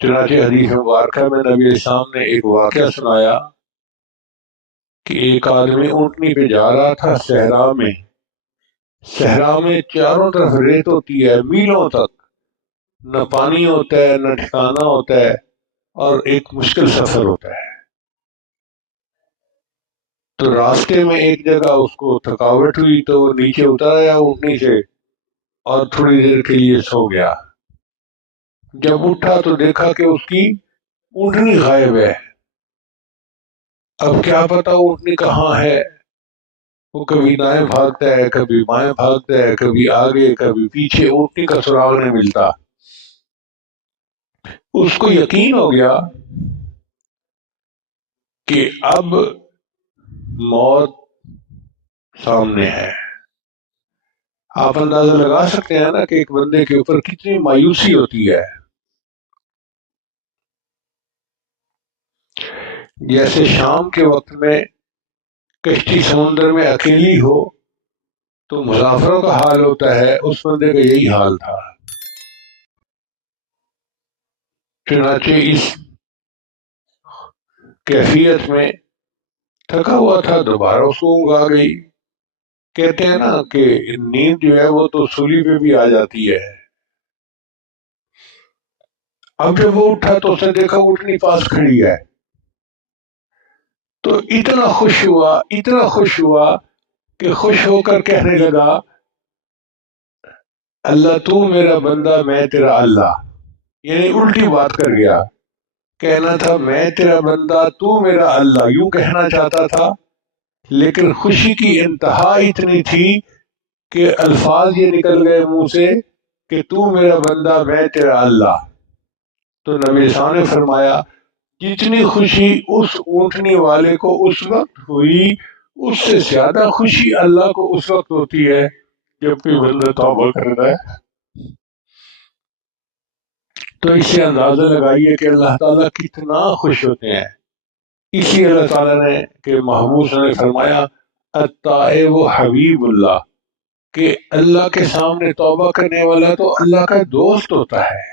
چنانچہ حدیث مبارکہ میں نبی اسلام نے ایک واقعہ سنایا کہ ایک آدمی اونٹنی پہ جا رہا تھا صحرا میں چاروں طرف ریت ہوتی ہے میلوں تک، نہ پانی ہوتا ہے نہ ٹھکانہ ہوتا ہے، اور ایک مشکل سفر ہوتا ہے۔ تو راستے میں ایک جگہ اس کو تھکاوٹ ہوئی تو وہ نیچے اتر آیا اونٹنی سے اور تھوڑی دیر کے لیے سو گیا۔ جب اٹھا تو دیکھا کہ اس کی اونٹنی غائب ہے۔ اب کیا پتا اونٹنی کہاں ہے، وہ کبھی دائیں بھاگتا ہے کبھی بائیں بھاگتا ہے، کبھی آگے کبھی پیچھے، اونٹنی کا سراغ نہیں ملتا۔ اس کو یقین ہو گیا کہ اب موت سامنے ہے۔ آپ اندازہ لگا سکتے ہیں نا کہ ایک بندے کے اوپر کتنی مایوسی ہوتی ہے۔ جیسے شام کے وقت میں کشتی سمندر میں اکیلی ہو تو مسافروں کا حال ہوتا ہے، اس بندے کا یہی حال تھا۔ چنانچہ اس کیفیت میں تھکا ہوا تھا، دوبارہ اس کو اونگ آ گئی۔ کہتے ہیں نا کہ نیند جو ہے وہ تو سولی پہ بھی آ جاتی ہے۔ اب جب وہ اٹھا تو اس نے دیکھا اونٹنی پاس کھڑی ہے، تو اتنا خوش ہوا کہ خوش ہو کر کہنے لگا، اللہ تو میرا بندہ میں تیرا اللہ، یعنی الٹی بات کر گیا۔ کہنا تھا میں تیرا بندہ تو میرا اللہ، یوں کہنا چاہتا تھا، لیکن خوشی کی انتہا اتنی تھی کہ الفاظ یہ نکل گئے منہ سے کہ تو میرا بندہ میں تیرا اللہ۔ تو نبی صاحب نے فرمایا جتنی خوشی اس اونٹنی والے کو اس وقت ہوئی، اس سے زیادہ خوشی اللہ کو اس وقت ہوتی ہے جب کوئی بندہ توبہ کرتا ہے۔ تو اس سے اندازہ لگائیے کہ اللہ تعالیٰ کتنا خوش ہوتے ہیں۔ اسی اللہ تعالیٰ نے کہ محبوب صلی اللہ علیہ وسلم نے فرمایا التائب حبیب اللہ، کہ اللہ کے سامنے توبہ کرنے والا تو اللہ کا دوست ہوتا ہے۔